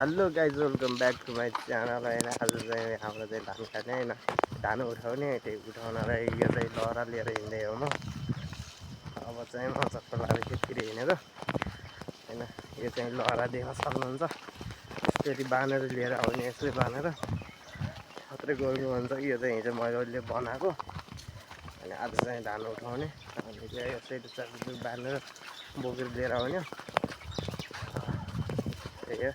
Hello guys, welcome back to my channel होइन। आज चाहिँ हाम्रो चाहिँ धान काट्ने होइन, धान उठाउने। त्यही उठाउनलाई यो चाहिँ लहरा लिएर हिँड्दै हो म। अब चाहिँ म चक्कर लाएर खेततिर हिँडेर होइन, यो चाहिँ लहरा देख्न सक्नुहुन्छ। यसरी बाँधेर लिएर आउने, यसरी बाँधेर खत्रै गोल्नु भन्छ। यो चाहिँ हिजो मैले बनाएको अनि आज चाहिँ धान उठाउने। अनि चाहिँ यसरी चाकु बाँधेर बोकेर लिएर आउने। त्यही हो।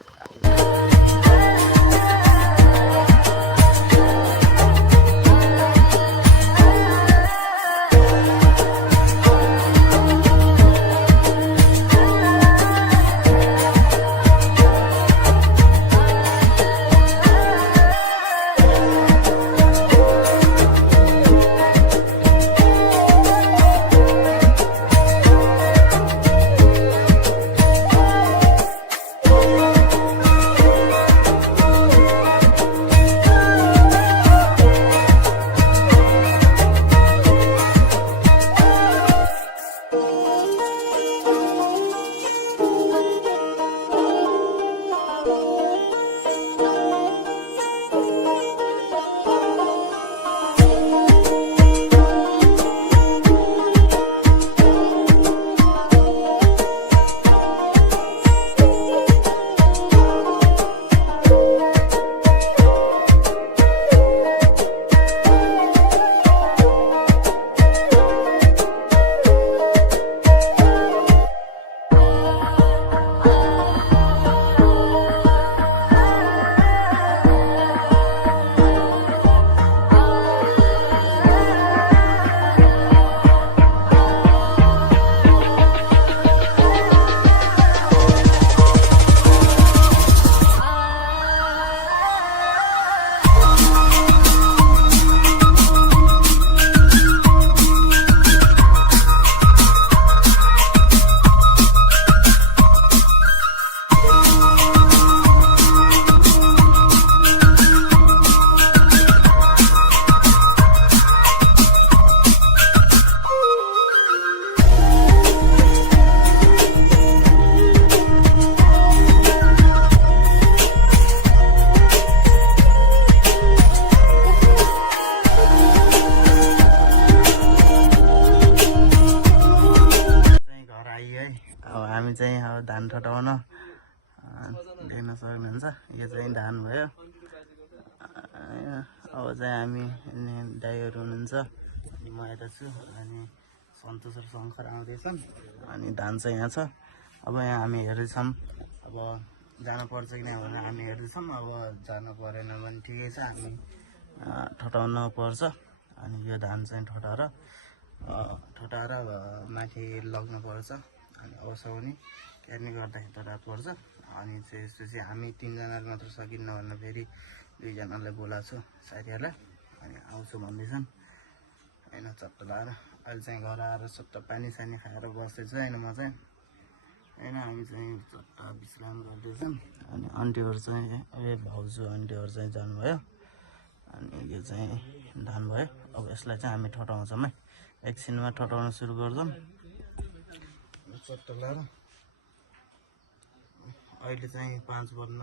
हामी चाहिँ अब धान ठटाउन देख्न सक्नुहुन्छ। यो चाहिँ धान भयो। अब चाहिँ हामी दाइहरू हुनुहुन्छ, म यता छु, अनि सन्तोष र शङ्कर आउँदैछन्। अनि धान चाहिँ यहाँ छ। अब यहाँ हामी हेर्दैछौँ। अब जानुपर्छ कि नै भनेर हामी हेर्दैछौँ। अब जानु परेन भने ठिकै छ, हामी ठटाउन पर्छ। अनि यो धान चाहिँ ठटाएर माथि लग्नुपर्छ। अनि अवसर क्यार्ने गर्दाखेरि त रात पर्छ। अनि चाहिँ यसपछि हामी 3 जनाले मात्र सकिन्न भनेर फेरि 2 जनालाई बोलाएको छु साथीहरूलाई। अनि आउँछु भन्दैछन् होइन। चट्ट लाएर अहिले चाहिँ घर आएर चट्ट पानी सानी खाएर बस्दैछु होइन। म चाहिँ होइन, हामी चाहिँ चट्ट विश्राम गर्दैछौँ। अनि आन्टीहरू चाहिँ भाउजू आन्टीहरू चाहिँ जानुभयो। अनि यो चाहिँ धान भयो। अब यसलाई चाहिँ हामी ठटाउँछौँ है। एकछिनमा ठटाउन सुरु गर्छौँ। चट्ट लाएर अहिले चाहिँ 5 बज्न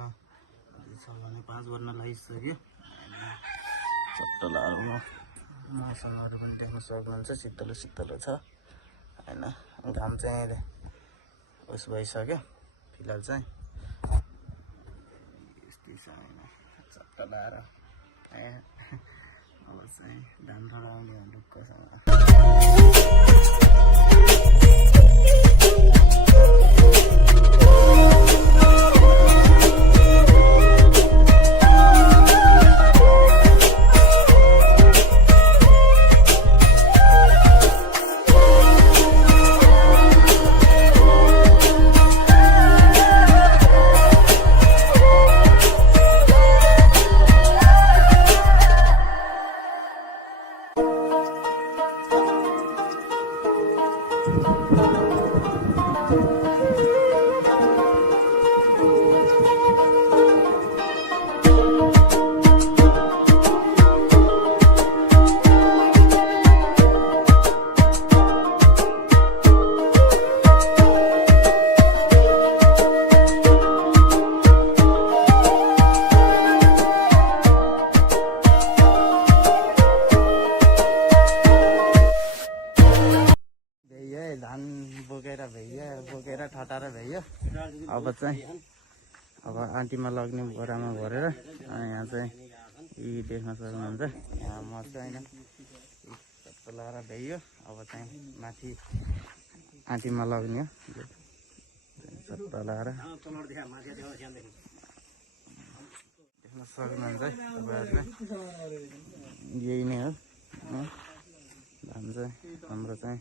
छ भने 5 बज्न लागिसक्यो। चट्ट लाएर मौसमहरू पनि देख्न सक्नुहुन्छ। शीतलो शीतलो छ होइन। घाम चाहिँ उस भइसक्यो फिलहाल चाहिँ यस्तै छ होइन। चट्ट लाएर अब चाहिँ धान ठटाउने भयो। अब आन्टीमा लग्ने बोरामा भरेर यहाँ चाहिँ यी देख्न सक्नुहुन्छ। यहाँ म चाहिँ होइन लगाएर भ्याइयो। अब चाहिँ माथि आन्टीमा लग्ने हो सट्टा लगाएर देख्न सक्नुहुन्छ तपाईँहरूले। यही नै हो धान चाहिँ हाम्रो चाहिँ।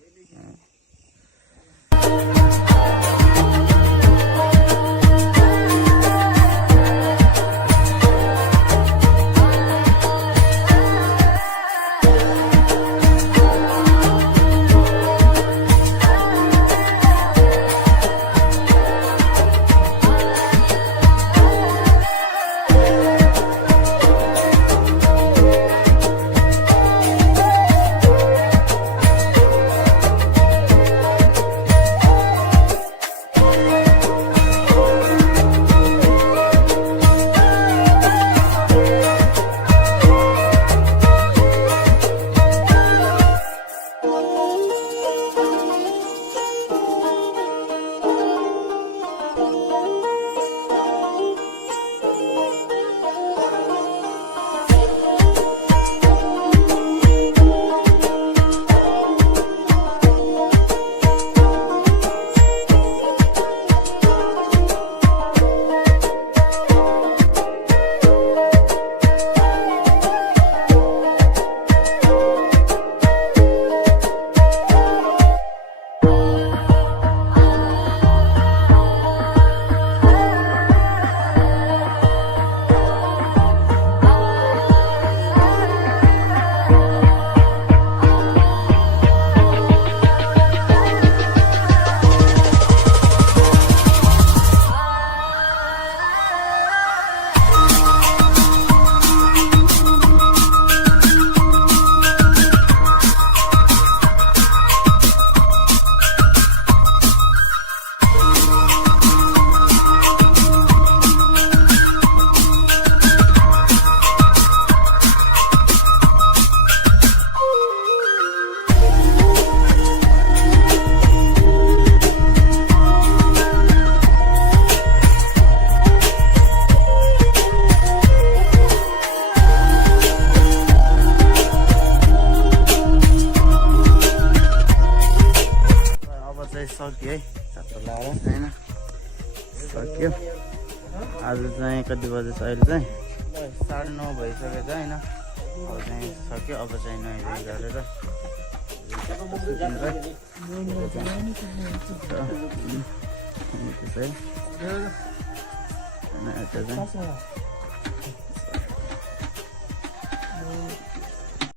सक्यो है चट्टा लगाएर होइन सक्यो। आज चाहिँ कति बजे छ अहिले चाहिँ 9:30 भइसकेको छ होइन। अब चाहिँ सक्यो। अब चाहिँ नुहाइ गरेर यता चाहिँ